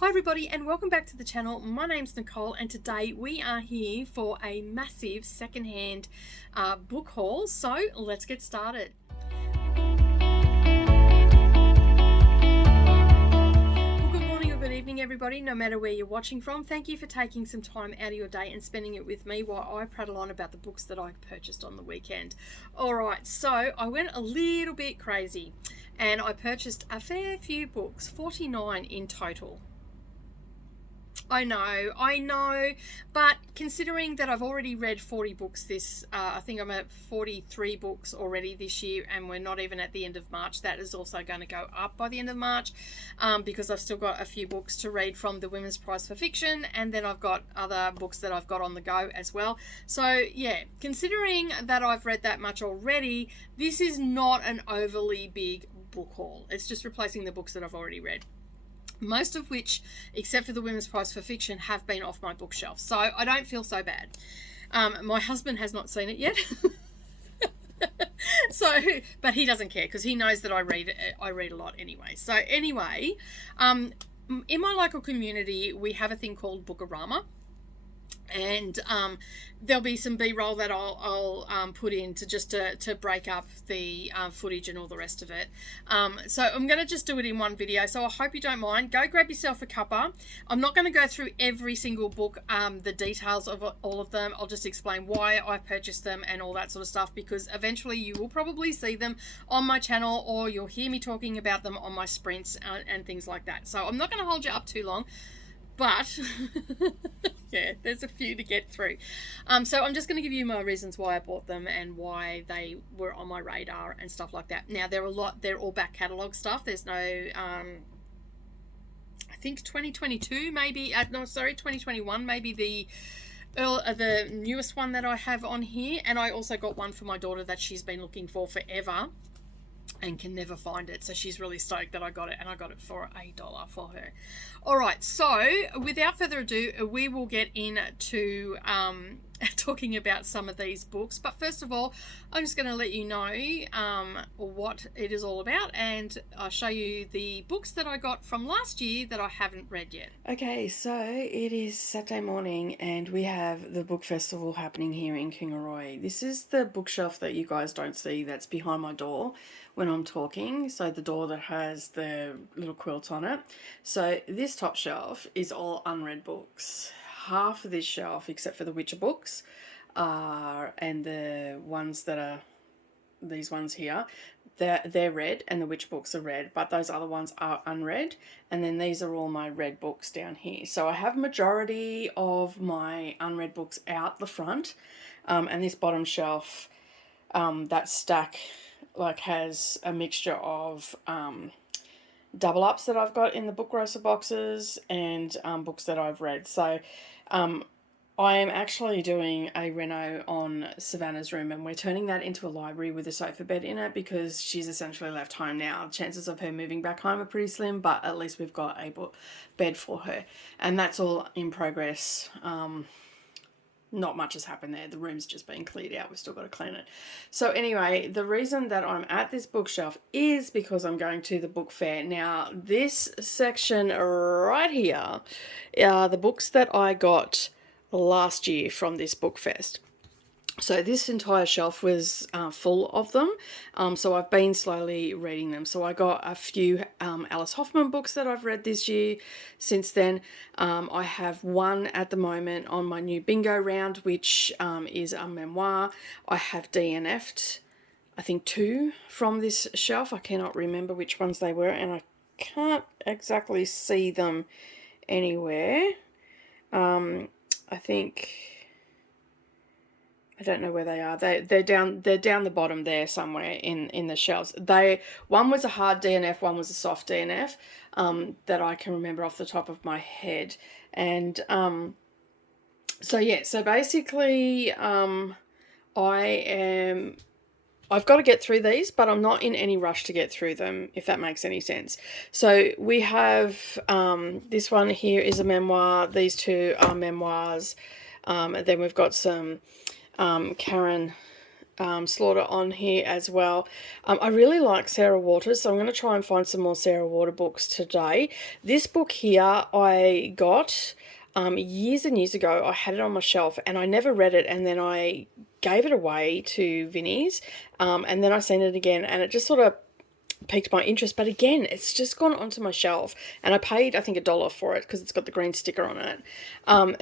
Hi everybody and welcome back to the channel. My name's Nicole and today we are here for a massive secondhand book haul. So let's get started. Well, good morning or good evening everybody, no matter where you're watching from. Thank you for taking some time out of your day and spending it with me while I prattle on about the books that I purchased on the weekend. Alright, so I went a little bit crazy and I purchased a fair few books, 49 in total. I know, but considering that I've already read 40 books I think I'm at 43 books already this year, and we're not even at the end of March. That is also going to go up by the end of March because I've still got a few books to read from the Women's Prize for Fiction, and then I've got other books that I've got on the go as well. So yeah, considering that I've read that much already, this is not an overly big book haul. It's just replacing the books that I've already read. Most of which, except for the Women's Prize for Fiction, have been off my bookshelf. So I don't feel so bad. My husband has not seen it yet. But he doesn't care because he knows that I read a lot anyway. So anyway, in my local community, we have a thing called Bookarama. And there'll be some B-roll that I'll put in to break up the footage and all the rest of it. So I'm going to just do it in one video, so I hope you don't mind. Go grab yourself a cuppa. I'm not going to go through every single book, the details of all of them. I'll just explain why I purchased them and all that sort of stuff, because eventually you will probably see them on my channel or you'll hear me talking about them on my sprints and things like that. So I'm not going to hold you up too long. But, yeah, there's a few to get through. So I'm just going to give you my reasons why I bought them and why they were on my radar and stuff like that. Now, they're all back catalogue stuff. There's no, I think 2022 maybe, 2021 maybe the newest one that I have on here. And I also got one for my daughter that she's been looking for forever and can never find it, so she's really stoked that I got it, and I got it for $1 for her. Alright, so without further ado, we will get into talking about some of these books, but first of all, I'm just going to let you know what it is all about, and I'll show you the books that I got from last year that I haven't read yet. Okay, so it is Saturday morning and we have the book festival happening here in Kingaroy. This is the bookshelf that you guys don't see that's behind my door when I'm talking, so the door that has the little quilt on it. So this top shelf is all unread books. Half of this shelf, except for the Witcher books, and the ones that are these ones here, they're read, and the Witcher books are read, but those other ones are unread. And then these are all my read books down here. So I have majority of my unread books out the front, and this bottom shelf, that stack has a mixture of double ups that I've got in the book grocer boxes and books that I've read. So I am actually doing a reno on Savannah's room, and we're turning that into a library with a sofa bed in it because she's essentially left home now. Chances of her moving back home are pretty slim, but at least we've got a bed for her, and that's all in progress. Not much has happened there. The room's just been cleared out. We've still got to clean it. So anyway, the reason that I'm at this bookshelf is because I'm going to the book fair. Now, this section right here are the books that I got last year from this book fest. So this entire shelf was full of them, so I've been slowly reading them. So I got a few Alice Hoffman books that I've read this year. Since then, I have one at the moment on my new bingo round, which is a memoir. I have DNF'd, I think, 2 from this shelf. I cannot remember which ones they were, and I can't exactly see them anywhere. I think... I don't know where they are. They're down the bottom there somewhere in the shelves. One was a hard DNF, one was a soft DNF, that I can remember off the top of my head. And so basically I've got to get through these, but I'm not in any rush to get through them, if that makes any sense. So we have this one here is a memoir. These two are memoirs. And then we've got some Karen Slaughter on here as well. I really like Sarah Waters, so I'm going to try and find some more Sarah Water books today. This book here I got years and years ago. I had it on my shelf and I never read it, and then I gave it away to Vinnie's, and then I seen it again, and it just sort of piqued my interest, but again it's just gone onto my shelf, and I paid I think $1 for it because it's got the green sticker on it. I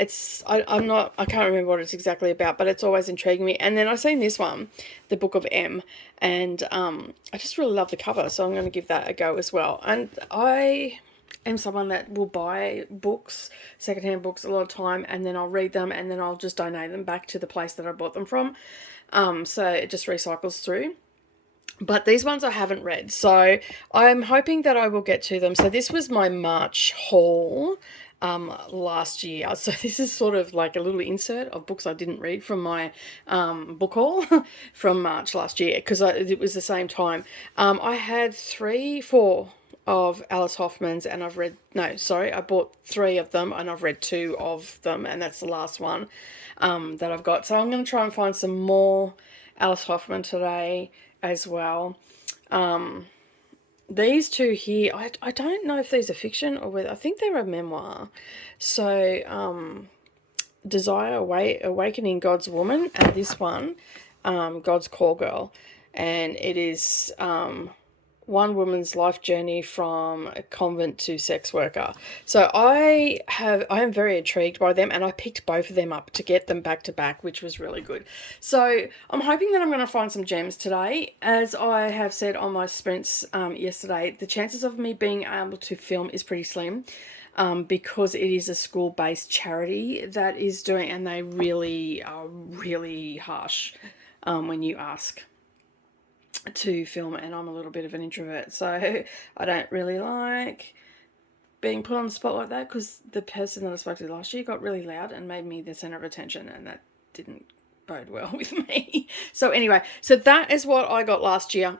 can't remember what it's exactly about, but it's always intriguing me. And then I seen this one, The Book of M, and I just really love the cover, so I'm going to give that a go as well. And I am someone that will buy books, secondhand books, a lot of time, and then I'll read them and then I'll just donate them back to the place that I bought them from, so it just recycles through. But these ones I haven't read, so I'm hoping that I will get to them. So this was my March haul last year. So this is sort of like a little insert of books I didn't read from my book haul from March last year, because it was the same time. I had 4 of Alice Hoffman's, and I bought 3 of them and I've read 2 of them, and that's the last one that I've got. So I'm going to try and find some more Alice Hoffman today as well. These 2 here, I don't know if these are fiction or whether, I think they're a memoir. So Desire, Awakening God's Woman, and this one, God's Call Girl, and it is one woman's life journey from a convent to sex worker. So I am very intrigued by them, and I picked both of them up to get them back to back, which was really good. So I'm hoping that I'm going to find some gems today. As I have said on my sprints yesterday, the chances of me being able to film is pretty slim, because it is a school-based charity that is doing, and they really are really harsh when you ask to film, and I'm a little bit of an introvert, so I don't really like being put on the spot like that, because the person that I spoke to last year got really loud and made me the center of attention, and that didn't bode well with me. So anyway, so that is what I got last year.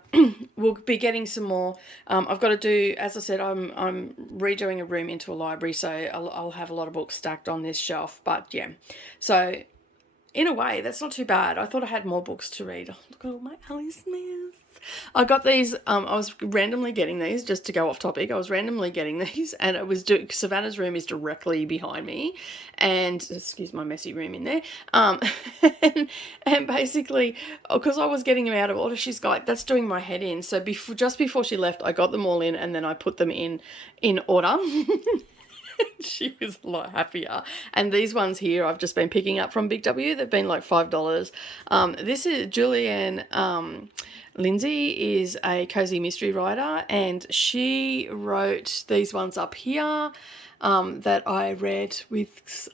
We'll be getting some more. I've got to do, as I said, I'm redoing a room into a library, so I'll have a lot of books stacked on this shelf. But yeah, so in a way, that's not too bad. I thought I had more books to read. Oh, look at all my Ali Smith. I got these, I was randomly getting these, just to go off topic. I was randomly getting these, and it was, Savannah's room is directly behind me, and, excuse my messy room in there, and basically, because I was getting them out of order, she's like, that's doing my head in. So just before she left, I got them all in, and then I put them in order. She was a lot happier. And these ones here I've just been picking up from Big W. They've been like $5. This is Julianne Lindsay is a cozy mystery writer, and she wrote these ones up here that I read with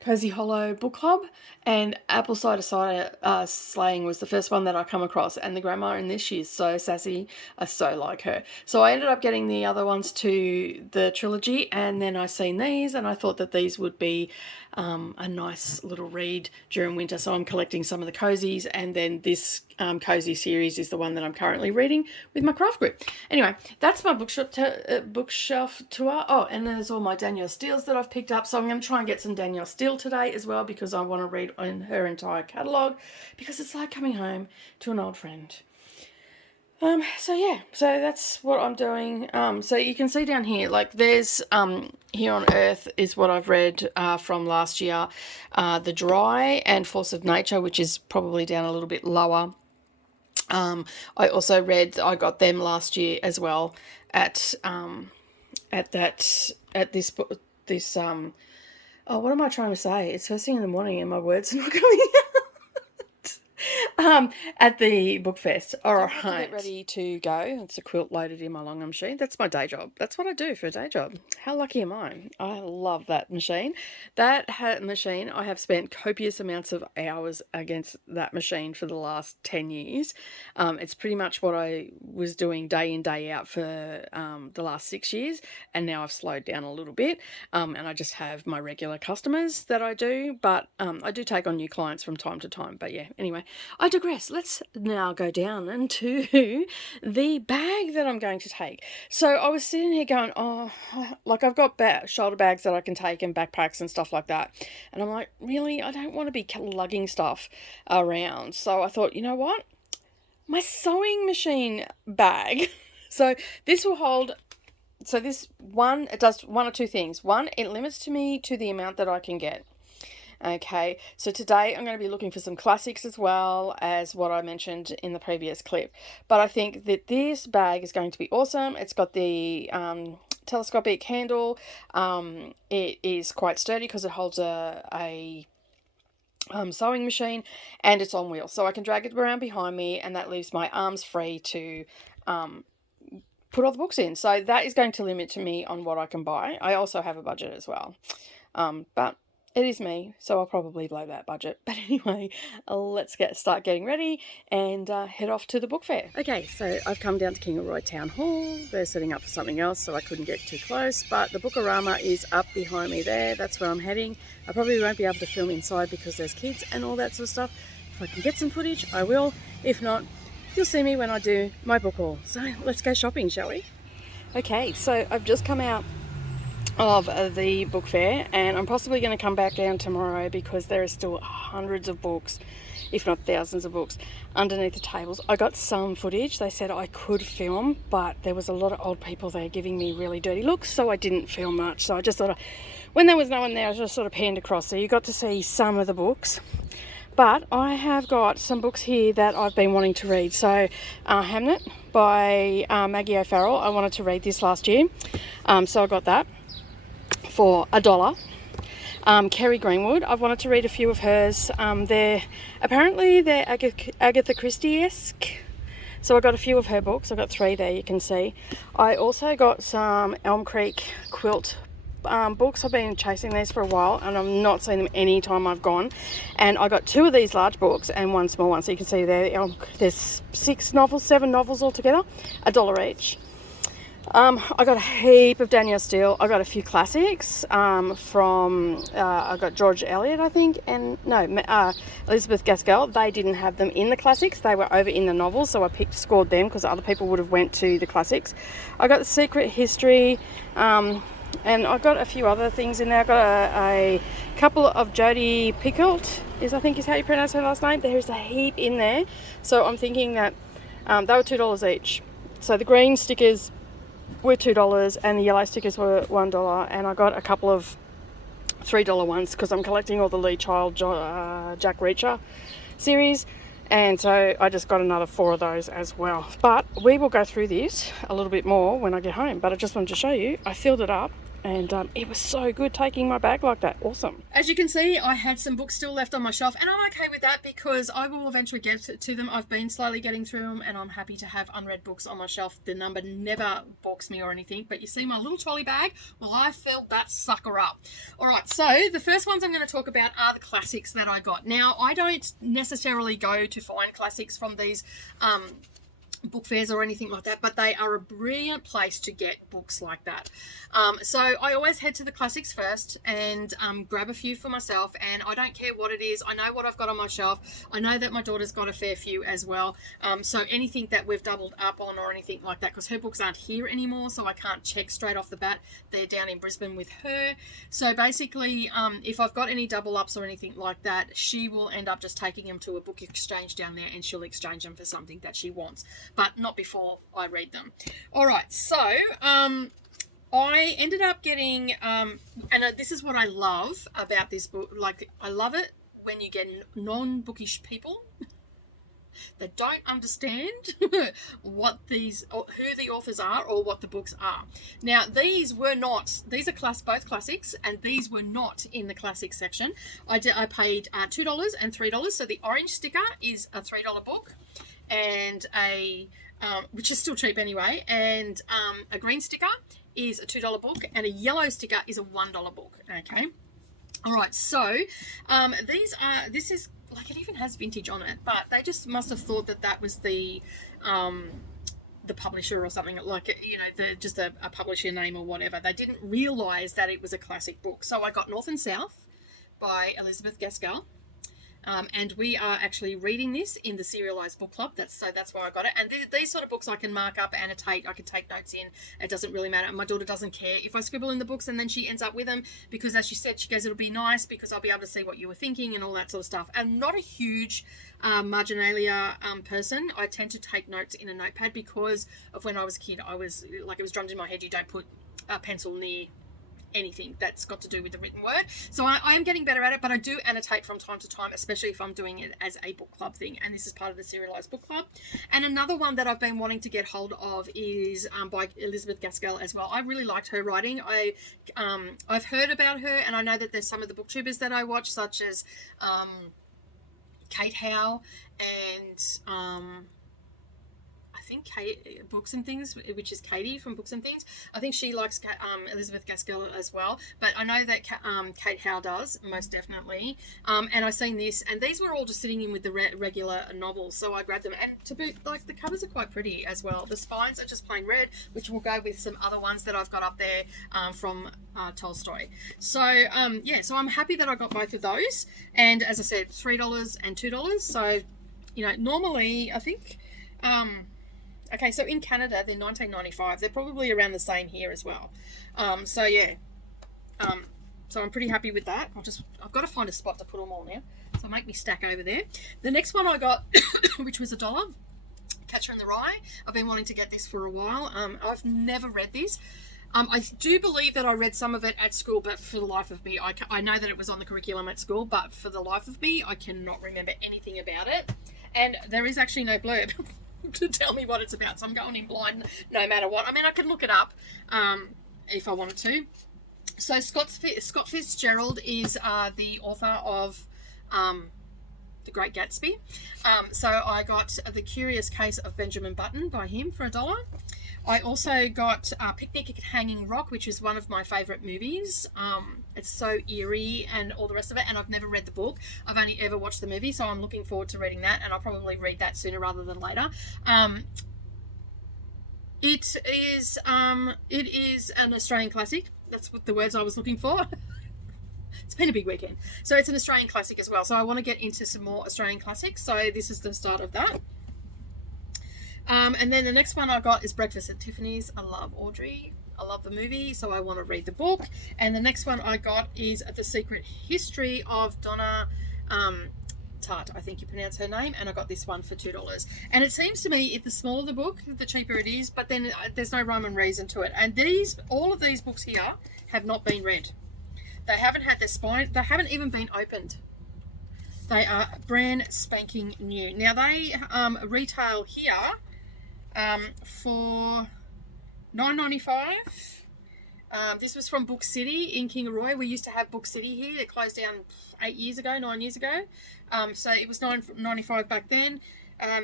Cozy Hollow Book Club, and Apple Cider Slaying was the first one that I come across, and the grandma in this, she is so sassy. I so like her. So I ended up getting the other ones to the trilogy, and then I seen these, and I thought that these would be a nice little read during winter, so I'm collecting some of the cozies, and then this cozy series is the one that I'm currently reading with my craft group. Anyway, that's my bookshelf tour. Oh, and there's all my Danielle Steele's that I've picked up, so I'm going to try and get some Danielle Steele today as well, because I want to read in her entire catalogue, because it's like coming home to an old friend. So yeah, so that's what I'm doing. So you can see down here, like there's, Here on Earth is what I've read from last year. The Dry and Force of Nature, which is probably down a little bit lower. I also read, I got them last year as well at this, oh, what am I trying to say? It's first thing in the morning and my words are not coming out. At the book fest. All right. Get ready to go. It's a quilt loaded in my long arm machine. That's my day job. That's what I do for a day job. How lucky am I? I love that machine. That machine, I have spent copious amounts of hours against that machine for the last 10 years. It's pretty much what I was doing day in, day out for the last 6 years, and now I've slowed down a little bit, and I just have my regular customers that I do, but I do take on new clients from time to time. But yeah, anyway, I digress. Let's now go down into the bag that I'm going to take. So I was sitting here going, oh, like I've got shoulder bags that I can take and backpacks and stuff like that. And I'm like, really? I don't want to be lugging stuff around. So I thought, you know what? My sewing machine bag. So this will hold... So this one, it does one or two things. One, it limits me to the amount that I can get. Okay, so today I'm going to be looking for some classics as well as what I mentioned in the previous clip. But I think that this bag is going to be awesome. It's got the telescopic handle. It is quite sturdy because it holds a sewing machine, and it's on wheels. So I can drag it around behind me, and that leaves my arms free to put all the books in. So that is going to limit me on what I can buy. I also have a budget as well. But it is me, so I'll probably blow that budget. But anyway, let's start getting ready and head off to the book fair. Okay, so I've come down to Kingaroy Town Hall. They're setting up for something else, so I couldn't get too close. But the Bookarama is up behind me there. That's where I'm heading. I probably won't be able to film inside because there's kids and all that sort of stuff. If I can get some footage, I will. If not, you'll see me when I do my book haul. So let's go shopping, shall we? Okay, so I've just come out of the book fair, and I'm possibly going to come back down tomorrow because there are still hundreds of books, if not thousands of books, underneath the tables. I got some footage. They said I could film, but there was a lot of old people there giving me really dirty looks, so I didn't film much. So I just thought, when there was no one there, I just sort of panned across. So you got to see some of the books. But I have got some books here that I've been wanting to read. So Hamlet by Maggie O'Farrell. I wanted to read this last year, so I got that for $1. Kerry Greenwood, I've wanted to read a few of hers. They're Agatha Christie-esque, so I got a few of her books. I got 3 there, you can see. I also got some Elm Creek quilt books. I've been chasing these for a while, and I've not seen them any time I've gone. And I got 2 of these large books and 1 small one, so you can see there. There's 7 novels altogether, $1 each. I got a heap of Danielle Steele. I got a few classics from I got George Eliot, I think, and Elizabeth Gaskell. They didn't have them in the classics. They were over in the novels, so I scored them because other people would have went to the classics. I got The Secret History, and I got a few other things in there. I got a couple of Jodi Picoult, I think is how you pronounce her last name. There's a heap in there, so I'm thinking that they were $2 each. So the green stickers were $2 and the yellow stickers were $1, and I got a couple of $3 ones because I'm collecting all the Lee Child Jack Reacher series, and so I just got another 4 of those as well. But we will go through this a little bit more when I get home, but I just wanted to show you I filled it up, and it was so good taking my bag like that. Awesome. As you can see, I had some books still left on my shelf, and I'm okay with that because I will eventually get to them. I've been slowly getting through them, and I'm happy to have unread books on my shelf. The number never balks me or anything, but you see my little trolley bag? Well, I filled that sucker up. All right, so the first ones I'm going to talk about are the classics that I got. Now, I don't necessarily go to find classics from these book fairs or anything like that, but they are a brilliant place to get books like that. So I always head to the classics first and grab a few for myself, and I don't care what it is. I know what I've got on my shelf. I know that my daughter's got a fair few as well, so anything that we've doubled up on or anything like that, because her books aren't here anymore, so I can't check straight off the bat. They're down in Brisbane with her. So basically, if I've got any double ups or anything like that, she will end up just taking them to a book exchange down there, and she'll exchange them for something that she wants, but not before I read them. All right, so I ended up getting, and this is what I love about this book. Like, I love it when you get non-bookish people that don't understand who the authors are or what the books are. Now, these are both classics, and these were not in the classics section. I paid $2 and $3. So the orange sticker is a $3 book, and which is still cheap anyway, and a green sticker is a $2 book, and a yellow sticker is a $1 book. Okay, all right, so this is like, it even has vintage on it, but they just must have thought that was the publisher or something, like, you know, just a publisher name or whatever. They didn't realize that it was a classic book. So I got North and South by Elizabeth Gaskell. And we are actually reading this in the Serialized Book Club. That's why I got it. And these sort of books I can mark up, annotate, I can take notes in. It doesn't really matter. My daughter doesn't care if I scribble in the books and then she ends up with them, because as she said, she goes, it'll be nice because I'll be able to see what you were thinking and all that sort of stuff. And not a huge marginalia person. I tend to take notes in a notepad because of when I was a kid. I was like, it was drummed in my head, you don't put a pencil near anything that's got to do with the written word. So I am getting better at it, but I do annotate from time to time, especially if I'm doing it as a book club thing, and this is part of the Serialized Book Club. And another one that I've been wanting to get hold of is by Elizabeth Gaskell as well. I really liked her writing. I've heard about her, and I know that there's some of the booktubers that I watch, such as Kate Howe and I think Kate Books and Things, which is Katie from Books and Things. I think she likes Elizabeth Gaskell as well, but I know that Kate Howe does, most definitely. And I've seen this, and these were all just sitting in with the regular novels, so I grabbed them. And to be like, the covers are quite pretty as well. The spines are just plain red, which will go with some other ones that I've got up there from Tolstoy. So yeah, so I'm happy that I got both of those. And as I said, $3 and $2. So, you know, normally I think okay, so in Canada, they're $19.95. They're probably around the same here as well. So yeah. So I'm pretty happy with that. I've got to find a spot to put them all now. So make me stack over there. The next one I got, which was $1, Catcher in the Rye. I've been wanting to get this for a while. I've never read this. I do believe that I read some of it at school, but for the life of me, I know that it was on the curriculum at school, but for the life of me, I cannot remember anything about it. And there is actually no blurb to tell me what it's about, so I'm going in blind no matter what. I mean, I could look it up if I wanted to. So Scott Fitzgerald is the author of The Great Gatsby. So I got The Curious Case of Benjamin Button by him for $1. I also got Picnic at Hanging Rock, which is one of my favourite movies. It's so eerie and all the rest of it, and I've never read the book. I've only ever watched the movie, so I'm looking forward to reading that, and I'll probably read that sooner rather than later. It is an Australian classic. That's what the words I was looking for. It's been a big weekend. So it's an Australian classic as well. So I want to get into some more Australian classics. So this is the start of that. And then the next one I got is Breakfast at Tiffany's. I love Audrey. I love the movie, so I want to read the book. And the next one I got is The Secret History of Donna Tart, I think you pronounce her name, and I got this one for $2. And it seems to me, the smaller the book, the cheaper it is, but then there's no rhyme and reason to it. And all of these books here have not been read. They haven't had their spine, they haven't even been opened. They are brand spanking new. Now they retail here for $9.95. This was from Book City in Kingaroy. We used to have Book City here. It closed down 9 years ago. So it was $9.95 back then.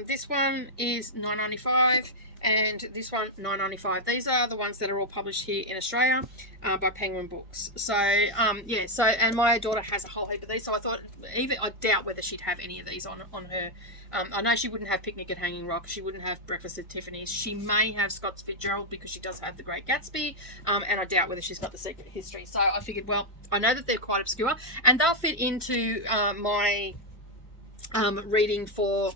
This one is $9.95, and this one $9.95. These are the ones that are all published here in Australia by Penguin Books. So yeah. So, and my daughter has a whole heap of these. So I thought, I doubt whether she'd have any of these on her. I know she wouldn't have Picnic at Hanging Rock. She wouldn't have Breakfast at Tiffany's. She may have Scott Fitzgerald because she does have The Great Gatsby. And I doubt whether she's got The Secret History. So I figured, well, I know that they're quite obscure, and they'll fit into my reading for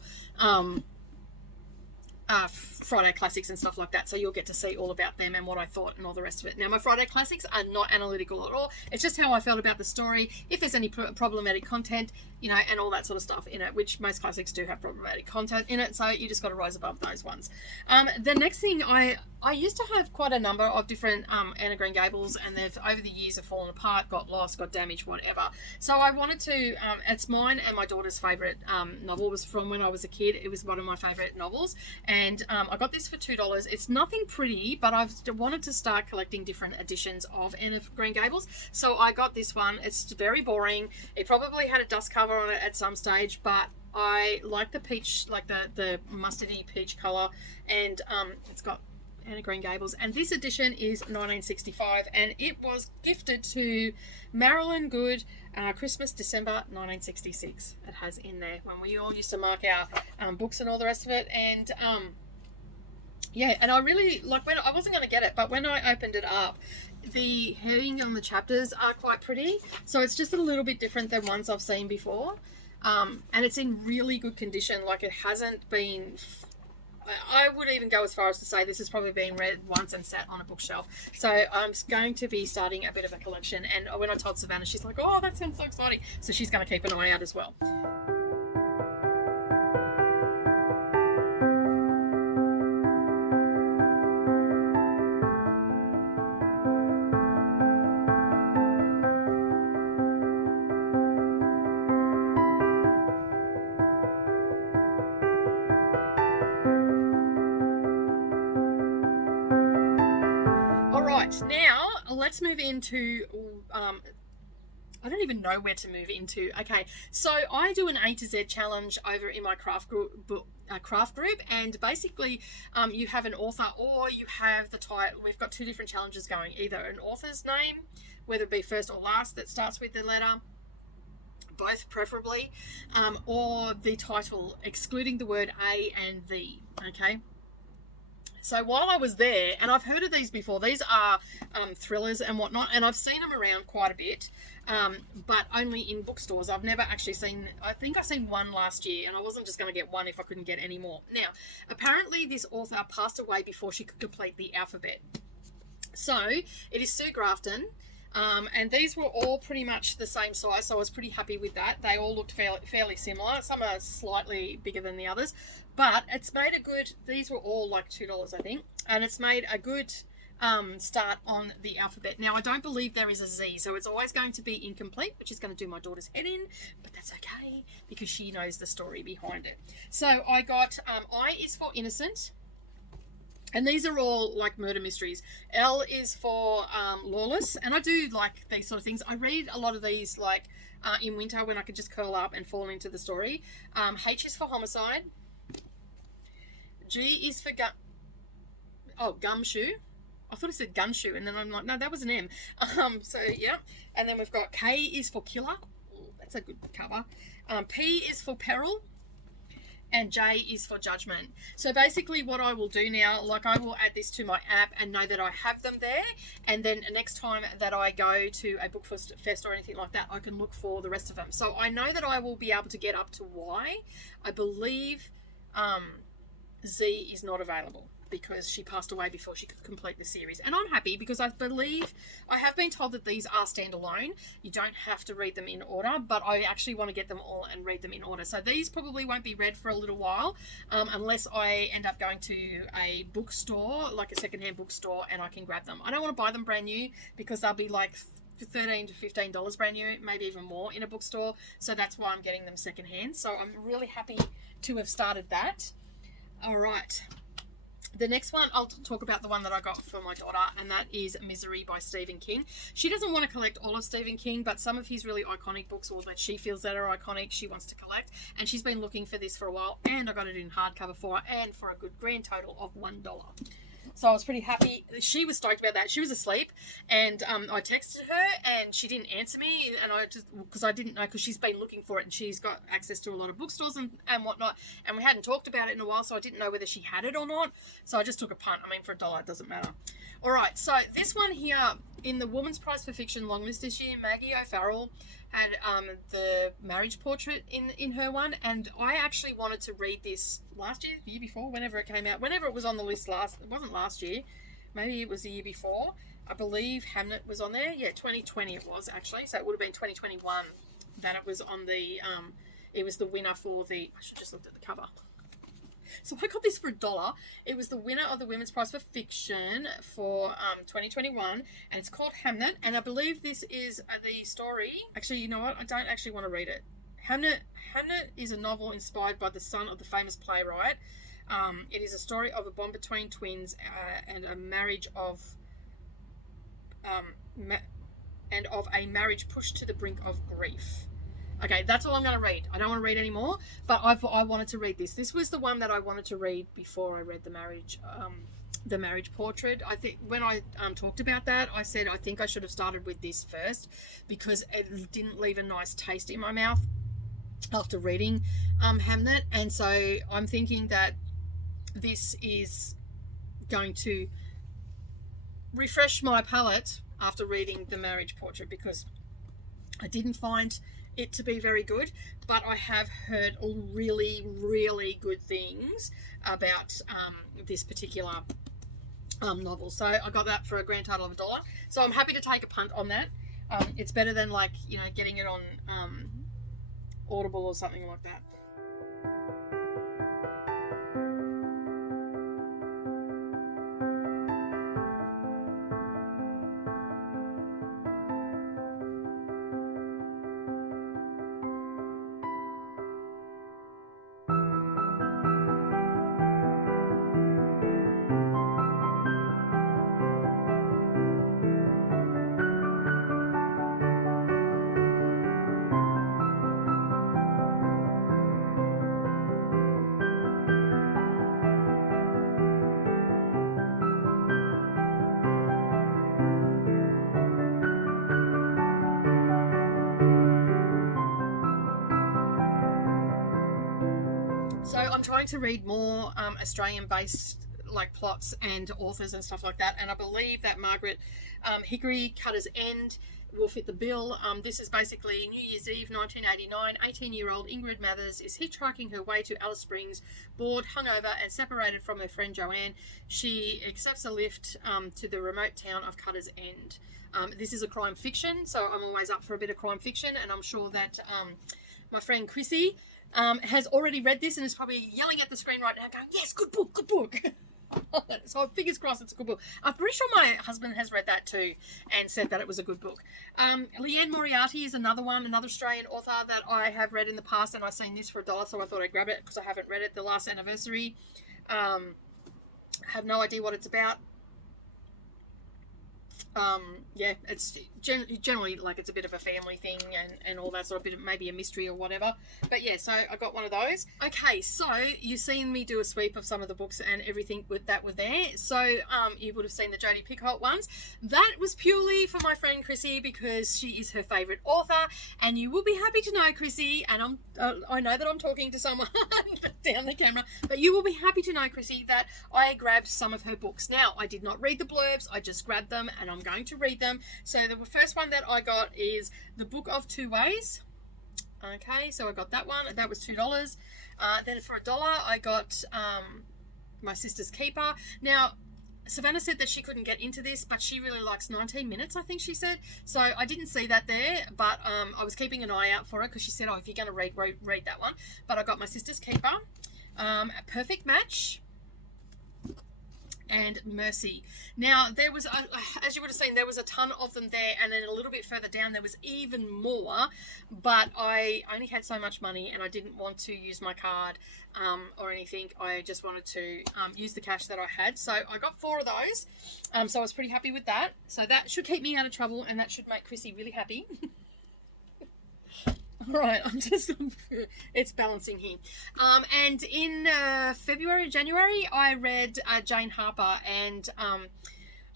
Friday Classics and stuff like that, so you'll get to see all about them and what I thought and all the rest of it. Now, my Friday Classics are not analytical at all. It's just how I felt about the story, if there's any problematic content, you know, and all that sort of stuff in it, which most classics do have problematic content in it, so you just got to rise above those ones. The next thing, I used to have quite a number of different Anne of Green Gables, and they've over the years have fallen apart, got lost, got damaged, whatever. So I wanted to, it's mine and my daughter's favourite novel. It was from when I was a kid. It was one of my favourite novels, and I got this for $2. It's nothing pretty, but I've wanted to start collecting different editions of Anne of Green Gables, so I got this one. It's very boring. It probably had a dust cover on it at some stage, but I like the peach, like the mustardy peach colour, and it's got Anne of Green Gables, and this edition is 1965, and it was gifted to Marilyn Good, Christmas, December 1966. It has in there when we all used to mark our books and all the rest of it, and yeah, and I really like, when I wasn't going to get it, but when I opened it up, the heading on the chapters are quite pretty, so it's just a little bit different than ones I've seen before. and it's in really good condition. Like, it hasn't been, I would even go as far as to say this has probably been read once and sat on a bookshelf. So I'm going to be starting a bit of a collection. And when I told Savannah, she's like, oh, that sounds so exciting. So she's going to keep an eye out as well. Now let's move into I don't even know where to move into. Okay, so I do an A to Z challenge over in my craft group, and basically you have an author or you have the title. We've got two different challenges going, either an author's name, whether it be first or last, that starts with the letter, both preferably, or the title excluding the word A and the. Okay. So while I was there, and I've heard of these before, these are thrillers and whatnot, and I've seen them around quite a bit, but only in bookstores. I've never actually seen, I think I seen one last year, and I wasn't just going to get one if I couldn't get any more. Now, apparently this author passed away before she could complete the alphabet. So it is Sue Grafton. And these were all pretty much the same size, so I was pretty happy with that. They all looked fairly similar. Some are slightly bigger than the others, but it's made a good, these were all like $2, I think, and it's made a good start on the alphabet. Now, I don't believe there is a Z, so it's always going to be incomplete, which is going to do my daughter's head in, but that's okay, because she knows the story behind it. So I got I is for innocent. And these are all like murder mysteries. L is for lawless. And I do like these sort of things. I read a lot of these like in winter when I could just curl up and fall into the story. H is for homicide. G is for gumshoe. I thought it said gunshoe. And then I'm like, no, that was an M. So, yeah. And then we've got K is for killer. Ooh, that's a good cover. P is for peril. And J is for judgment. So basically what I will do now, like I will add this to my app and know that I have them there. And then next time that I go to a book fest or anything like that, I can look for the rest of them. So I know that I will be able to get up to Y. I believe Z is not available because she passed away before she could complete the series. And I'm happy because I believe, I have been told that these are standalone. You don't have to read them in order, but I actually want to get them all and read them in order. So these probably won't be read for a little while, unless I end up going to a bookstore, like a secondhand bookstore, and I can grab them. I don't want to buy them brand new because they'll be like $13 to $15 brand new, maybe even more in a bookstore. So that's why I'm getting them secondhand. So I'm really happy to have started that. All right. The next one, I'll talk about the one that I got for my daughter, and that is Misery by Stephen King. She doesn't want to collect all of Stephen King, but some of his really iconic books, or that she feels that are iconic, she wants to collect. And she's been looking for this for a while, and I got it in hardcover for her, and for a good grand total of $1. So I was pretty happy. She was stoked about that. She was asleep, and I texted her, and she didn't answer me, and I just, because I didn't know, because she's been looking for it, and she's got access to a lot of bookstores and whatnot, and we hadn't talked about it in a while, so I didn't know whether she had it or not. So I just took a punt. I mean, for $1, it doesn't matter. All right, so this one here, in the Woman's Prize for Fiction long list this year, Maggie O'Farrell had the marriage portrait in her one, and I actually wanted to read this last year, the year before, whenever it came out, whenever it was on the list last. It wasn't last year, maybe it was the year before. I believe Hamlet was on there. Yeah, 2020 it was actually, so it would have been 2021 that it was on the it was the winner for the, I should just looked at the cover. So I got this for $1. It was the winner of the Women's Prize for Fiction for 2021, and it's called Hamlet. And I believe this is the story. Actually, you know what? I don't actually want to read it. Hamlet is a novel inspired by the son of the famous playwright. It is a story of a bond between twins and a marriage of a marriage pushed to the brink of grief. Okay, that's all I'm going to read. I don't want to read any more, but I wanted to read this. This was the one that I wanted to read before I read the marriage portrait. I think when I talked about that, I said I think I should have started with this first because it didn't leave a nice taste in my mouth after reading Hamlet, and so I'm thinking that this is going to refresh my palate after reading the marriage portrait, because I didn't find it to be very good, but I have heard really, really good things about this particular novel. So I got that for a grand total of $1. So I'm happy to take a punt on that. It's better than, like, you know, getting it on Audible or something like that. So I'm trying to read more Australian-based, like, plots and authors and stuff like that, and I believe that Margaret Hickory Cutter's End will fit the bill. This is basically New Year's Eve 1989. 18-year-old Ingrid Mathers is hitchhiking her way to Alice Springs, bored, hungover, and separated from her friend Joanne. She accepts a lift to the remote town of Cutter's End. This is a crime fiction, so I'm always up for a bit of crime fiction, and I'm sure that my friend Chrissy has already read this and is probably yelling at the screen right now going, yes, good book, good book. So fingers crossed it's a good book. I'm pretty sure my husband has read that too and said that it was a good book. Leanne Moriarty is another one, another Australian author that I have read in the past, and I've seen this for $1, so I thought I'd grab it because I haven't read it. The Last Anniversary. Have no idea what it's about. Yeah, it's generally, like, it's a bit of a family thing and all that sort of bit of, maybe a mystery or whatever. But yeah, so I got one of those. Okay, so you've seen me do a sweep of some of the books and everything that were there. So you would have seen the Jodie Picoult ones. That was purely for my friend Chrissy because she is her favourite author, and you will be happy to know, Chrissy, and I know that I'm talking to someone down the camera, but you will be happy to know, Chrissy, that I grabbed some of her books. Now, I did not read the blurbs, I just grabbed them and I'm going to read them. So the first one that I got is The Book of Two Ways. Okay, so I got that one. That was $2. Then for $1, I got My Sister's Keeper. Now, Savannah said that she couldn't get into this, but she really likes 19 minutes, I think she said. So I didn't see that there, but I was keeping an eye out for it because she said, oh, if you're going to read that one. But I got My Sister's Keeper, A Perfect Match, and Mercy. Now, there was, as you would have seen, there was a ton of them there, and then a little bit further down there was even more, but I only had so much money and I didn't want to use my card or anything. I just wanted to use the cash that I had, so I got 4 of those, so I was pretty happy with that. So that should keep me out of trouble, and that should make Chrissy really happy. Right, it's balancing here. And in January, I read Jane Harper, and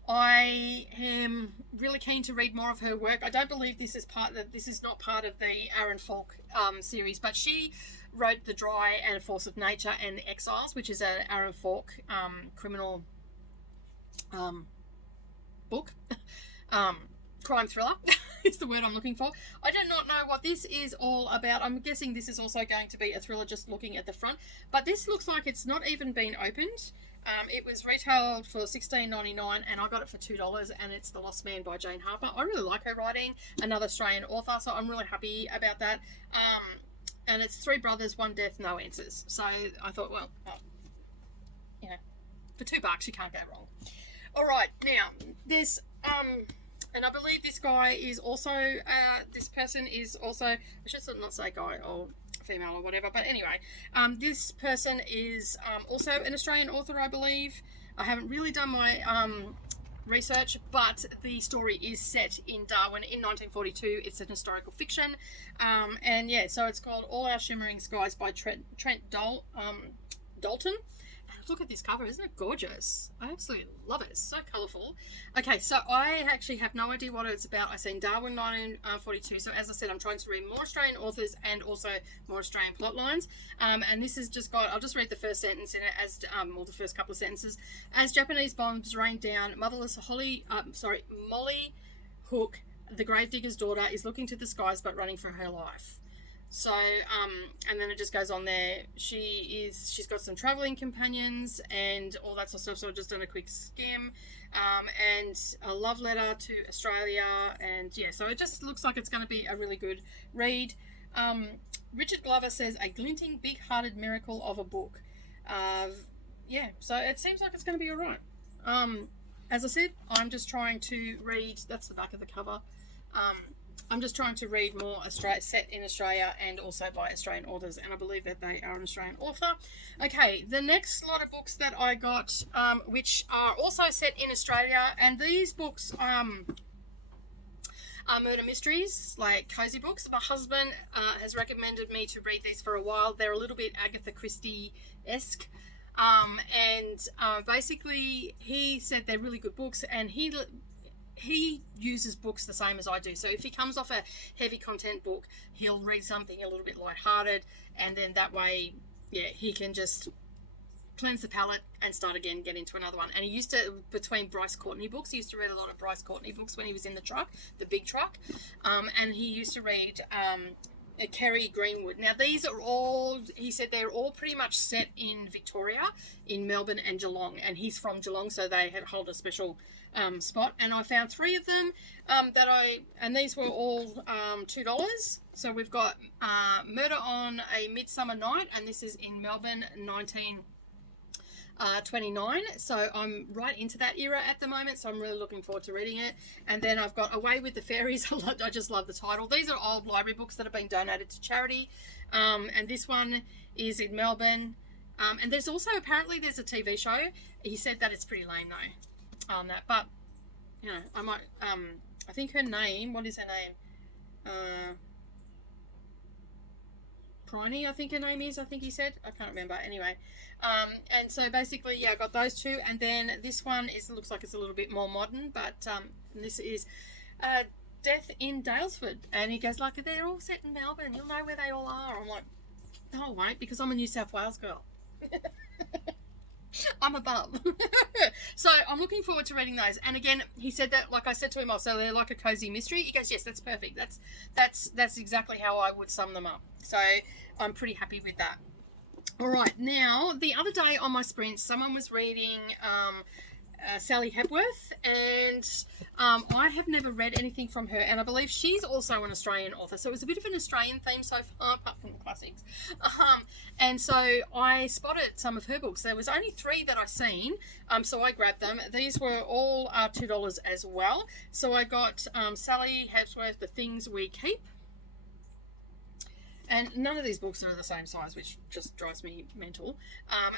I am really keen to read more of her work. I don't believe this is not part of the Aaron Falk series, but she wrote The Dry and Force of Nature and The Exiles, which is an Aaron Falk criminal book. Crime thriller is the word I'm looking for. I do not know what this is all about. I'm guessing this is also going to be a thriller, just looking at the front, but this looks like it's not even been opened. It was retailed for $16.99 and I got it for $2, and it's The Lost Man by Jane Harper. I really like her writing, another Australian author, so I'm really happy about that. And it's 3 brothers, 1 death, no answers. So I thought, well, you know, for $2 you can't go wrong. All right, now there's and I believe this guy is also, this person is also, I should not say guy or female or whatever, but anyway, this person is also an Australian author, I believe. I haven't really done my research, but the story is set in Darwin in 1942. It's an historical fiction, and yeah, so it's called All Our Shimmering Skies by Trent Dalton. Look at this cover, isn't it gorgeous? I absolutely love it. It's so colourful. Okay, so I actually have no idea what it's about. I seen Darwin 1942. So as I said, I'm trying to read more Australian authors and also more Australian plot lines. And this has just got, I'll just read the first sentence in it, as or the first couple of sentences. As Japanese bombs rained down, motherless Molly Hook the gravedigger's daughter is looking to the skies but running for her life. So, and then it just goes on there. She's got some traveling companions and all that sort of stuff. So I've just done a quick skim, and a love letter to Australia. And yeah, so it just looks like it's going to be a really good read. Richard Glover says, a glinting, big-hearted miracle of a book. Yeah, so it seems like it's going to be all right. As I said, I'm just trying to read, that's the back of the cover. I'm just trying to read more set in Australia and also by Australian authors, and I believe that they are an Australian author. Okay, the next lot of books that I got, which are also set in Australia, and these books are murder mysteries, like cozy books. My husband has recommended me to read these for a while. They're a little bit Agatha Christie-esque. Basically he said they're really good books, and he uses books the same as I do. So if he comes off a heavy content book, he'll read something a little bit lighthearted, and then that way, yeah, he can just cleanse the palate and start again, get into another one. And he used to, between Bryce Courtney books, he used to read a lot of Bryce Courtney books when he was in the truck, the big truck, and he used to read Kerry Greenwood. Now these are all, he said they're all pretty much set in Victoria, in Melbourne and Geelong, and he's from Geelong, so they hold a special spot. And I found 3 of them and these were all $2. So we've got Murder on a Midsummer Night, and this is in Melbourne, 1929. So I'm right into that era at the moment, so I'm really looking forward to reading it. And then I've got Away with the Fairies. I just love the title. These are old library books that have been donated to charity, and this one is in Melbourne. And there's also, apparently there's a TV show. He said that it's pretty lame though on that, but you know, I might I think her name, what is her name, Priney, I think her name is, I think he said, I can't remember, anyway. And so basically, yeah, I got those 2, and then this one looks like it's a little bit more modern, but this is Death in Daylesford, and he goes like, they're all set in Melbourne, you'll know where they all are. I'm like, no, I won't, because I'm a New South Wales girl. I'm above. So I'm looking forward to reading those. And again, he said that, like I said to him, so they're like a cozy mystery. He goes, yes, that's perfect. That's exactly how I would sum them up. So I'm pretty happy with that. All right, now the other day on my sprint, someone was reading Sally Hepworth, and I have never read anything from her, and I believe she's also an Australian author, so it was a bit of an Australian theme so far, apart from the classics. And so I spotted some of her books. There was only 3 that I seen, so I grabbed them. These were all $2 as well. So I got Sally Hepworth, The Things We Keep. And none of these books are the same size, which just drives me mental.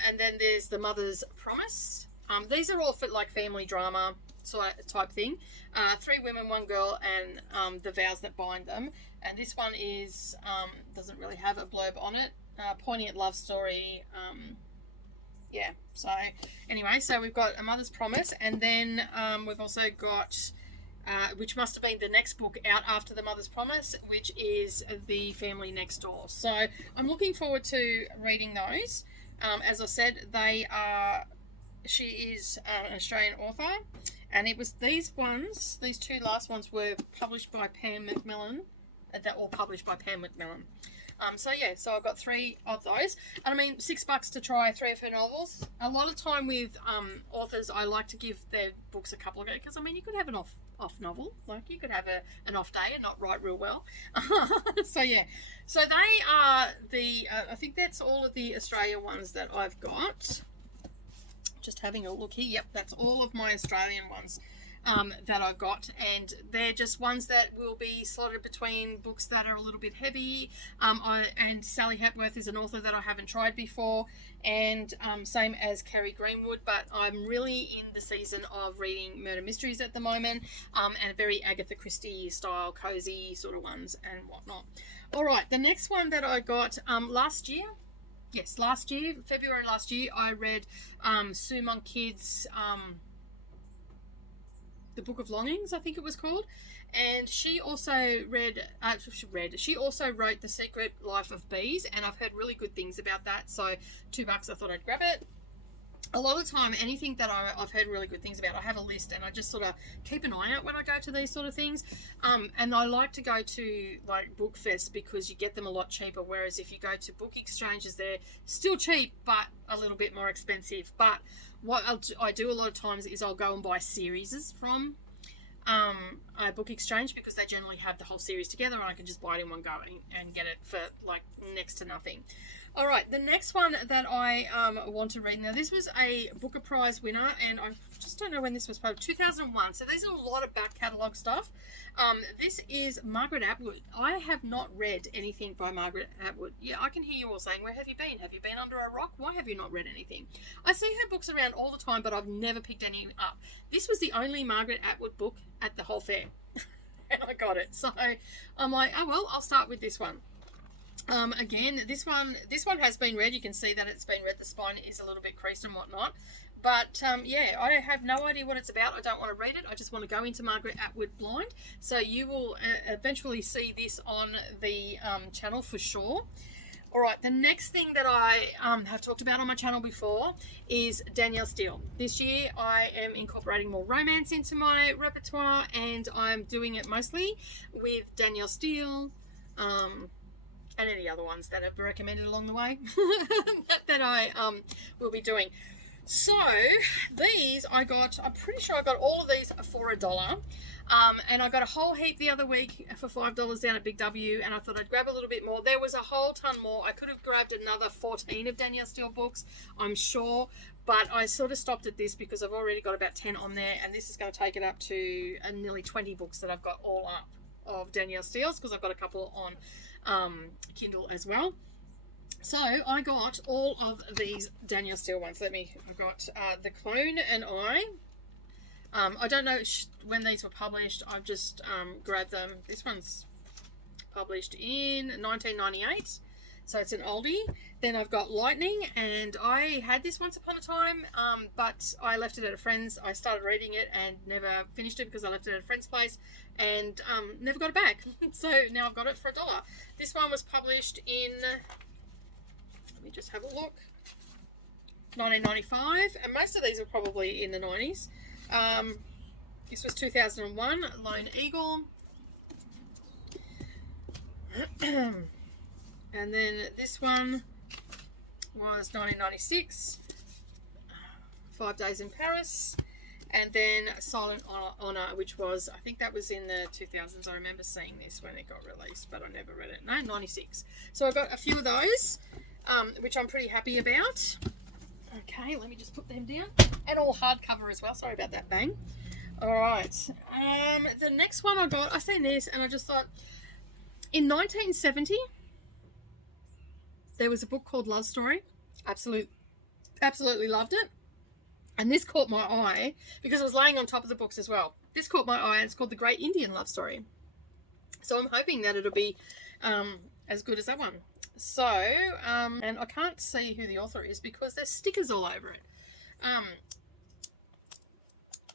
And then there's The Mother's Promise. These are all for like family drama sort of type thing. 3 Women, 1 Girl, and The Vows That Bind Them. And this one is doesn't really have a blurb on it. Poignant love story. Yeah. So anyway, so we've got A Mother's Promise, and then we've also got which must have been the next book out after The Mother's Promise, which is The Family Next Door. So I'm looking forward to reading those. As I said, she is an Australian author, and it was these 2 last ones were published by Pam Macmillan. They're all published by Pam Macmillan. So yeah, so I've got 3 of those, and I mean $6 to try 3 of her novels. A lot of time with authors, I like to give their books a couple of go, because I mean you could have an off novel, like you could have an off day and not write real well. So yeah, so they are I think that's all of the Australia ones that I've got. Just having a look here. Yep, that's all of my Australian ones that I've got, and they're just ones that will be slotted between books that are a little bit heavy. And Sally Hepworth is an author that I haven't tried before, and same as Kerry Greenwood, but I'm really in the season of reading murder mysteries at the moment, and very Agatha Christie style cozy sort of ones and whatnot. All right, the next one that I got last year, February last year, I read Sue Monk Kidd's The Book of Longings, I think it was called, and she also she also wrote The Secret Life of Bees, and I've heard really good things about that, so $2 I thought I'd grab it. a lot of the time, anything that I've heard really good things about, I have a list and I just sort of keep an eye out when I go to these sort of things. And I like to go to like book fest because you get them a lot cheaper. Whereas if you go to book exchanges, they're still cheap, but a little bit more expensive. But what I do a lot of times is I'll go and buy series from a book exchange because they generally have the whole series together and I can just buy it in one go and get it for like next to nothing. All right, the next one that I want to read. Now, this was a Booker Prize winner, and I just don't know when this was published. 2001. So these are a lot of back catalogue stuff. This is Margaret Atwood. I have not read anything by Margaret Atwood. Yeah, I can hear you all saying, where have you been? Have you been under a rock? Why have you not read anything? I see her books around all the time, but I've never picked any up. This was the only Margaret Atwood book at the whole fair, and I got it. So I'm like, oh, well, I'll start with this one. Again, this one has been read. You can see that it's been read. The spine is a little bit creased and whatnot. But, yeah, I have no idea what it's about. I don't want to read it. I just want to go into Margaret Atwood blind. So you will eventually see this on the channel for sure. All right, the next thing that I have talked about on my channel before is Danielle Steele. This year I am incorporating more romance into my repertoire, and I'm doing it mostly with Danielle Steele, and any other ones that have been recommended along the way that I will be doing. So these I'm pretty sure I got all of these for $1. And I got a whole heap the other week for $5 down at Big W, and I thought I'd grab a little bit more. There was a whole ton more. I could have grabbed another 14 of Danielle Steele books, I'm sure, but I sort of stopped at this because I've already got about 10 on there, and this is going to take it up to nearly 20 books that I've got all up of Danielle Steele's, because I've got a couple on Kindle as well. So I got all of these Danielle Steele ones. I've got The Clone and I don't know when these were published. I've just grabbed them. This one's published in 1998, so it's an oldie. Then I've got Lightning, and I had this once upon a time, but I left it at a friend's. I started reading it and never finished it because I left it at a friend's place and never got it back. So now I've got it for $1. This one was published in, let me just have a look, 1995, and most of these are probably in the 90s. This was 2001, Lone Eagle. And then this one was 1996, 5 Days in Paris. And then Silent Honor, which was, I think that was in the 2000s. I remember seeing this when it got released, but I never read it. No, 96. So I got a few of those, which I'm pretty happy about. Okay, let me just put them down. And all hardcover as well. Sorry about that bang. All right. The next one I got, I seen this and I just thought, in 1970, there was a book called Love Story. Absolutely loved it. And this caught my eye because it was laying on top of the books as well. This caught my eye, and it's called The Great Indian Love Story. So I'm hoping that it'll be as good as that one. So, and I can't see who the author is because there's stickers all over it.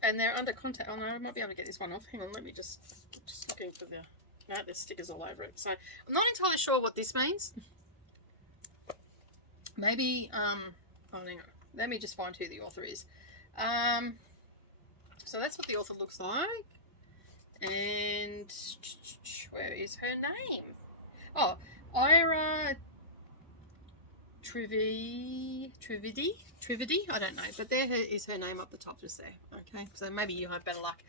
And they're under contact. Oh no, I might be able to get this one off. Hang on, let me just looking for the... No, there's stickers all over it. So I'm not entirely sure what this means. Maybe, oh, hang on. Let me just find who the author is. So that's what the author looks like. And where is her name? Oh, Ira Trividi. I don't know, but there is her name up the top just there. Okay, so maybe you have better luck.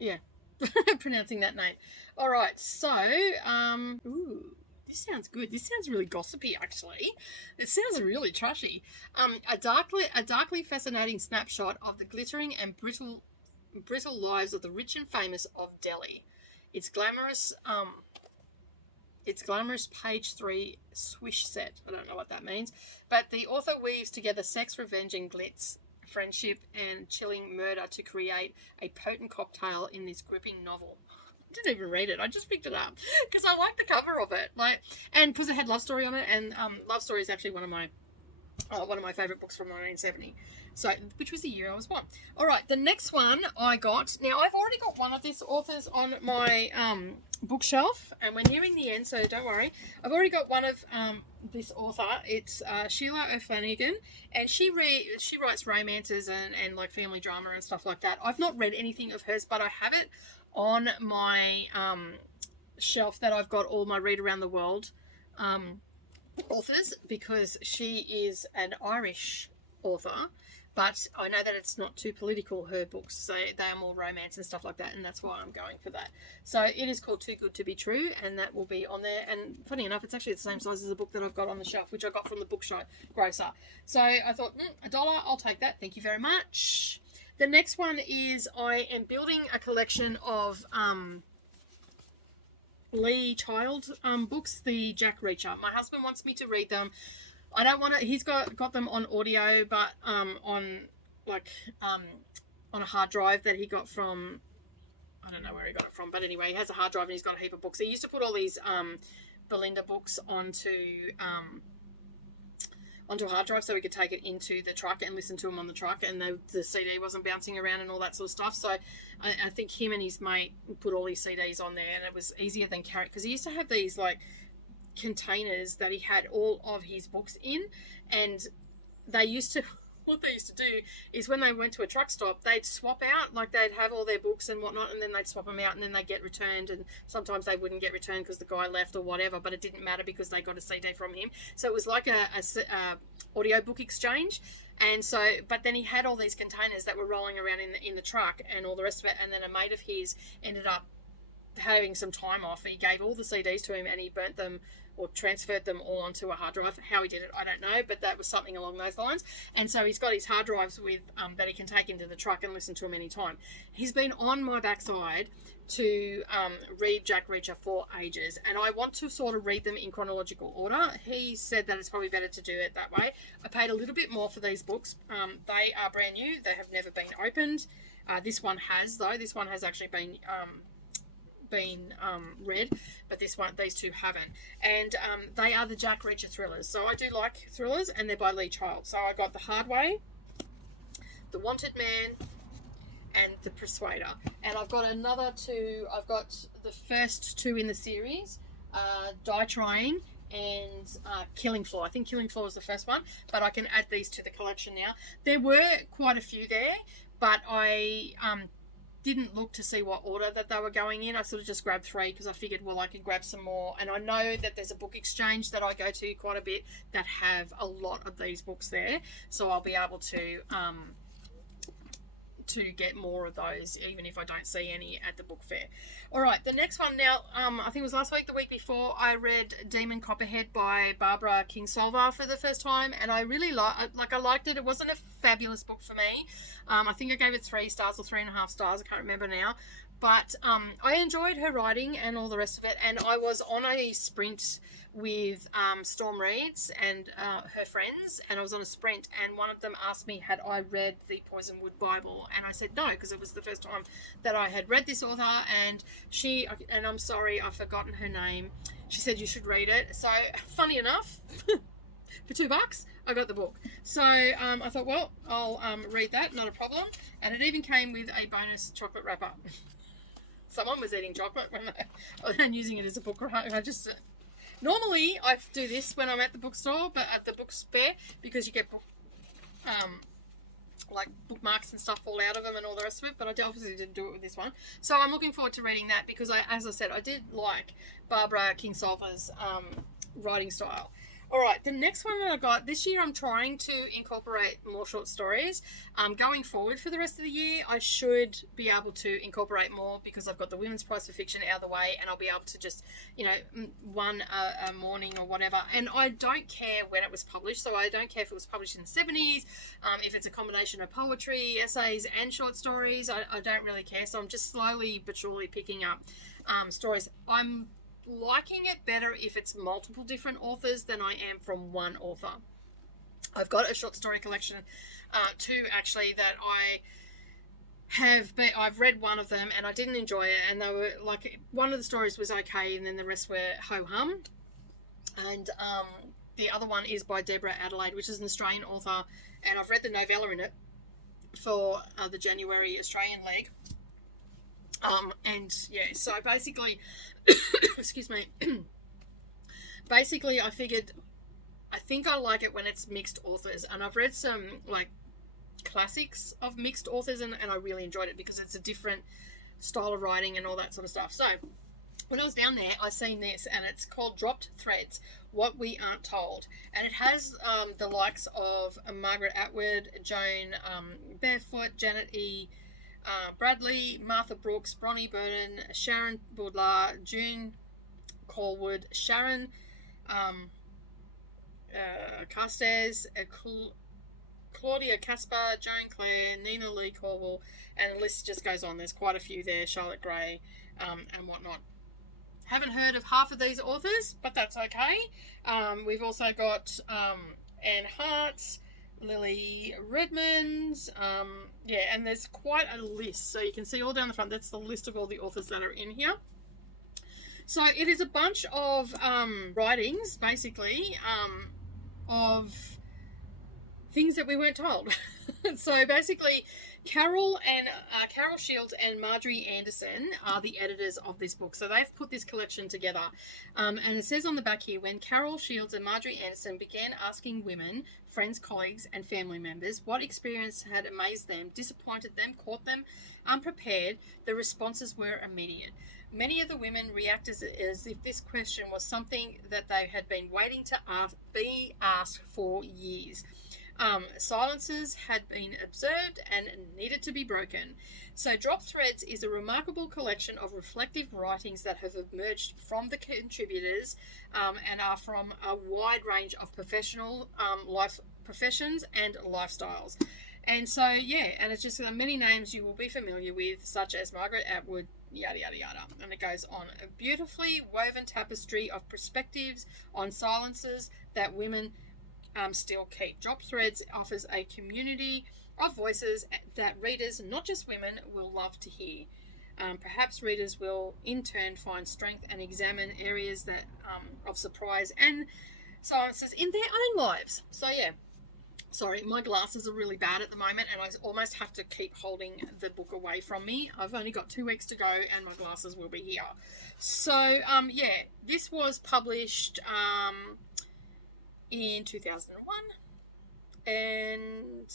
Yeah, pronouncing that name. All right, so ooh. This sounds good. This sounds really gossipy, actually. It sounds really trashy. A darkly fascinating snapshot of the glittering and brittle lives of the rich and famous of Delhi. It's glamorous page 3 swish set. I don't know what that means. But the author weaves together sex, revenge, and glitz, friendship, and chilling murder to create a potent cocktail in this gripping novel. Didn't even read it. I just picked it up because I like the cover of it, and because it had Love Story on it, and Love Story is actually one of my one of my favourite books from 1970. So, which was the year I was born. All right, the next one I got. Now, I've already got one of these authors on my bookshelf, and we're nearing the end, so don't worry. I've already got one of this author. It's Sheila O'Flanagan, and she writes romances and like family drama and stuff like that. I've not read anything of hers, but I have it on my shelf that I've got all my Read Around the World authors, because she is an Irish author, but I know that it's not too political, her books, so they are more romance and stuff like that, and that's why I'm going for that. So it is called Too Good to Be True, and that will be on there. And funny enough, it's actually the same size as the book that I've got on the shelf, which I got from the bookshop grocer. So I thought, $1, I'll take that, thank you very much. The next one is, I am building a collection of Lee Child books, the Jack Reacher. My husband wants me to read them. I don't want to. He's got them on audio, but on a hard drive that he got from, I don't know where he got it from, but anyway, he has a hard drive and he's got a heap of books. He used to put all these Belinda books onto a hard drive so we could take it into the truck and listen to them on the truck, and the CD wasn't bouncing around and all that sort of stuff. So I think him and his mate put all these CDs on there, and it was easier than carrying, because he used to have these like containers that he had all of his books in, and what they used to do is when they went to a truck stop, they'd swap out, like they'd have all their books and whatnot, and then they'd swap them out, and then they'd get returned, and sometimes they wouldn't get returned because the guy left or whatever, but it didn't matter because they got a CD from him. So it was like a audio book exchange. And so, but then he had all these containers that were rolling around in the truck and all the rest of it, and then a mate of his ended up having some time off. He gave all the CDs to him, and he burnt them or transferred them all onto a hard drive. How he did it, I don't know, but that was something along those lines. And so he's got his hard drives with that he can take into the truck and listen to them anytime. He's been on my backside to read Jack Reacher for ages, and I want to sort of read them in chronological order. He said that it's probably better to do it that way. I paid a little bit more for these books. They are brand new. They have never been opened. This one has, though. This one has actually been read, but these two haven't. And they are the Jack Reacher thrillers. So I do like thrillers, and they're by Lee Child. So I got The Hard Way, The Wanted Man, and The Persuader. And I've got another two. I've got the first two in the series, Die Trying and Killing Floor. I think Killing Floor was the first one, but I can add these to the collection now. There were quite a few there, but I didn't look to see what order that they were going in. I sort of just grabbed 3 because I figured, well, I could grab some more. And I know that there's a book exchange that I go to quite a bit that have a lot of these books there, so I'll be able to get more of those, even if I don't see any at the book fair. All right, the next one now, I think it was last week, the week before, I read Demon Copperhead by Barbara Kingsolver for the first time, and I really I liked it. It wasn't a fabulous book for me. I think I gave it 3 stars or 3.5 stars. I can't remember now. But I enjoyed her writing and all the rest of it, and I was on a sprint with Storm Reads and her friends, and I was on a sprint, and one of them asked me had I read the Poisonwood Bible, and I said no, because it was the first time that I had read this author, and and I'm sorry, I've forgotten her name. She said you should read it. So funny enough, for $2 I got the book. So I thought, well, I'll read that, not a problem. And it even came with a bonus chocolate wrapper. Someone was eating chocolate and using it as a book. I just normally I do this when I'm at the bookstore, but at the book fair, because you get like bookmarks and stuff fall out of them and all the rest of it, but I obviously didn't do it with this one. So I'm looking forward to reading that, because as I said, I did like Barbara Kingsolver's writing style. All right, the next one that I got this year, I'm trying to incorporate more short stories. Going forward for the rest of the year, I should be able to incorporate more, because I've got the Women's Prize for Fiction out of the way, and I'll be able to just, one a morning or whatever. And I don't care when it was published, so I don't care if it was published in the 70s, if it's a combination of poetry, essays, and short stories. I don't really care, so I'm just slowly but surely picking up stories. I'm liking it better if it's multiple different authors than I am from one author. I've got a short story collection, 2 actually, that I've read one of them and I didn't enjoy it, and they were like, one of the stories was okay and then the rest were ho-hum, and The other one is by Deborah Adelaide, which is an Australian author, and I've read the novella in it for the January Australian leg. And yeah, so basically, excuse me, basically I figured, I think I like it when it's mixed authors, and I've read some like classics of mixed authors, and I really enjoyed it because it's a different style of writing and all that sort of stuff. So when I was down there, I seen this, and it's called Dropped Threads, What We Aren't Told. And it has the likes of Margaret Atwood, Joan Barefoot, Janet E. Bradley, Martha Brooks, Bronnie Burton, Sharon Boudlar, June Colwood, Sharon Carstairs, Claudia Caspar, Joan Clare, Nina Lee Corwell, and the list just goes on. There's quite a few there, Charlotte Gray, and whatnot. Haven't heard of half of these authors, but that's okay. We've also got Anne Hart, Lily Redmond, and there's quite a list. So you can see all down the front, that's the list of all the authors that are in here. So it is a bunch of writings, basically, of things that we weren't told. So basically, Carol Shields and Marjorie Anderson are the editors of this book. So they've put this collection together. And it says on the back here, when Carol Shields and Marjorie Anderson began asking women, friends, colleagues, and family members what experience had amazed them, disappointed them, caught them unprepared, the responses were immediate. Many of the women reacted as if this question was something that they had been waiting to be asked for years. Silences had been observed and needed to be broken. So Drop Threads is a remarkable collection of reflective writings that have emerged from the contributors and are from a wide range of professions and lifestyles. And so, yeah, and it's just many names you will be familiar with, such as Margaret Atwood, yada, yada, yada. And it goes on. A beautifully woven tapestry of perspectives on silences that women still keep. Drop Threads offers a community of voices that readers, not just women, will love to hear. Perhaps readers will in turn find strength and examine areas that of surprise and silences in their own lives. So yeah, sorry, my glasses are really bad at the moment, and I almost have to keep holding the book away from me. I've only got 2 weeks to go, and my glasses will be here. So yeah, this was published in 2001, and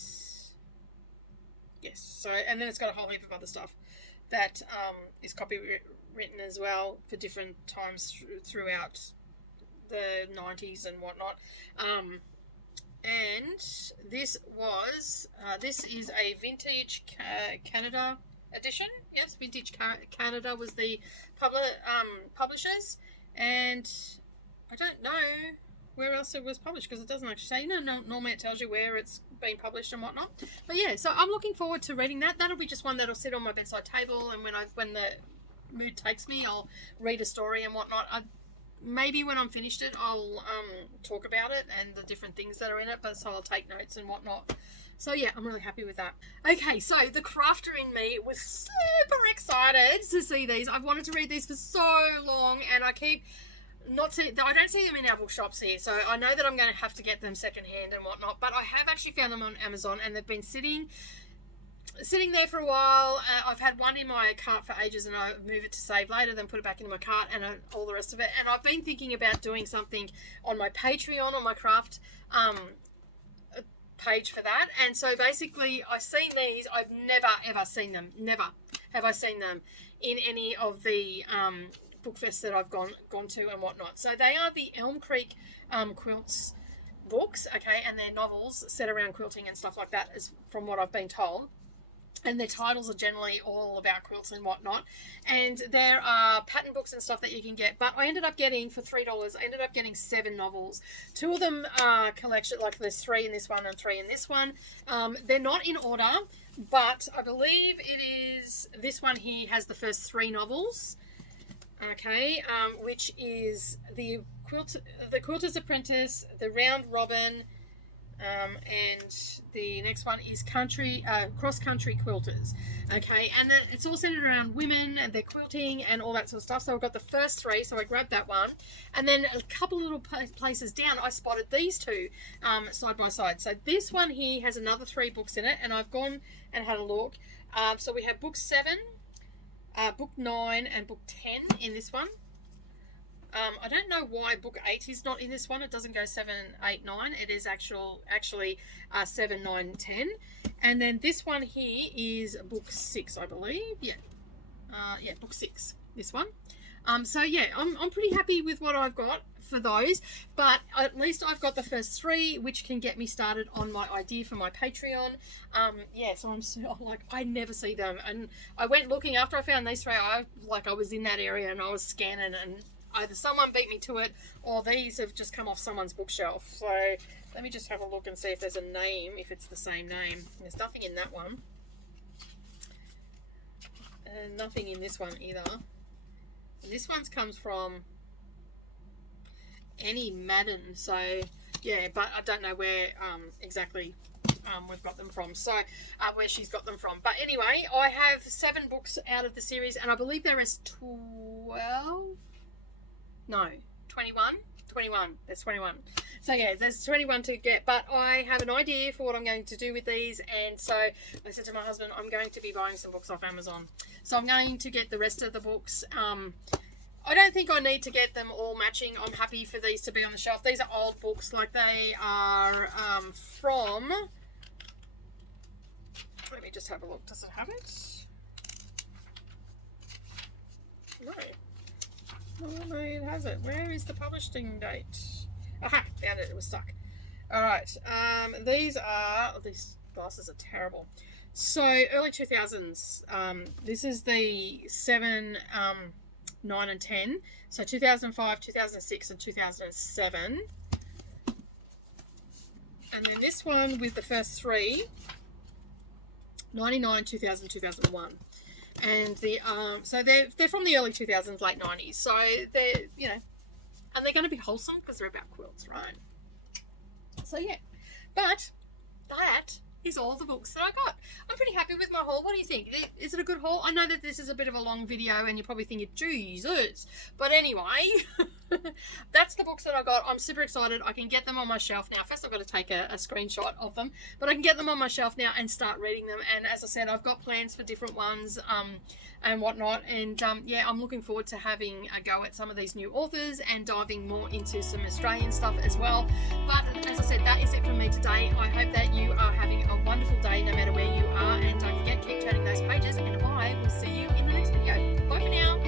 yes, so, and then it's got a whole heap of other stuff that is copywritten as well for different times throughout the 90s and whatnot. And this is a Vintage Canada edition. Yes, Vintage Canada was the publishers, and I don't know where else it was published because it doesn't actually say. Normally it tells you where it's been published and whatnot. But yeah, so I'm looking forward to reading that. That'll be just one that'll sit on my bedside table, and when the mood takes me, I'll read a story and whatnot. Maybe when I'm finished it, I'll talk about it and the different things that are in it, but so I'll take notes and whatnot. So yeah, I'm really happy with that. Okay, so the crafter in me was super excited to see these. I've wanted to read these for so long, and I keep I don't see them in our bookshops here, so I know that I'm going to have to get them secondhand and whatnot, but I have actually found them on Amazon, and they've been sitting there for a while. I've had one in my cart for ages, and I move it to save later, then put it back into my cart, and all the rest of it. And I've been thinking about doing something on my Patreon, on my craft page for that. And so basically, I've seen these. I've never ever seen them. Never have I seen them in any of the book fests that I've gone to and whatnot. So they are the Elm Creek Quilts books, okay, and they're novels set around quilting and stuff like that, is from what I've been told. And their titles are generally all about quilts and whatnot. And there are pattern books and stuff that you can get. But I ended up getting, for $3, I ended up getting 7 novels. 2 of them are collection, like there's 3 in this one and 3 in this one. They're not in order, but I believe it is, this one here has the first 3 novels. Okay, which is the Quilter's Apprentice, The Round Robin, And the next one is Cross Country Quilters. Okay, and then it's all centered around women and their quilting and all that sort of stuff. So I got the first three, so I grabbed that one. And then a couple little places down, I spotted these two side by side. So this one here has another 3 books in it, and I've gone and had a look. So we have book 7, book 9, and book 10 in this one. I don't know why book 8 is not in this one. It doesn't go 7, 8, 9. It is actually 7, 9, 10. And then this one here is book 6, I believe. Yeah, book 6. This one. So yeah, I'm pretty happy with what I've got for those. But at least I've got the first 3, which can get me started on my idea for my Patreon. So I'm like, I never see them, and I went looking after I found these 3. I was in that area and I was scanning, and either someone beat me to it or these have just come off someone's bookshelf. So let me just have a look and see if there's a name, if it's the same name. There's nothing in that one. And nothing in this one either. And this one's comes from Annie Madden. So yeah, but I don't know where exactly we've got them from. So where she's got them from. But anyway, I have 7 books out of the series, and I believe there is 12... No, 21. There's 21. So yeah, there's 21 to get, but I have an idea for what I'm going to do with these, and so I said to my husband, I'm going to be buying some books off Amazon. So I'm going to get the rest of the books. I don't think I need to get them all matching. I'm happy for these to be on the shelf. These are old books, like they are from... Let me just have a look. Does it have it? No. Oh, no, it has it. Where is the publishing date? Aha, found it. It was stuck. All right. These glasses are terrible. So early 2000s. This is the 7, 9, and 10. So 2005, 2006, and 2007. And then this one with the first 3, 99, 2000, 2001. And the so they're from the early 2000s, late 90s. So they're, you know, and they're going to be wholesome because they're about quilts, right? So yeah, but that is all the books that I got. I'm pretty happy with my haul. What do you think? Is it a good haul? I know that this is a bit of a long video and you're probably thinking, Jesus. But anyway, that's the books that I got. I'm super excited. I can get them on my shelf now. First, I've got to take a screenshot of them. But I can get them on my shelf now and start reading them. And as I said, I've got plans for different ones and whatnot. And yeah, I'm looking forward to having a go at some of these new authors and diving more into some Australian stuff as well. But as I said, that is it from me today. I hope that you are having a wonderful day no matter where you are, and don't forget, keep turning those pages, and I will see you in the next video. Bye for now.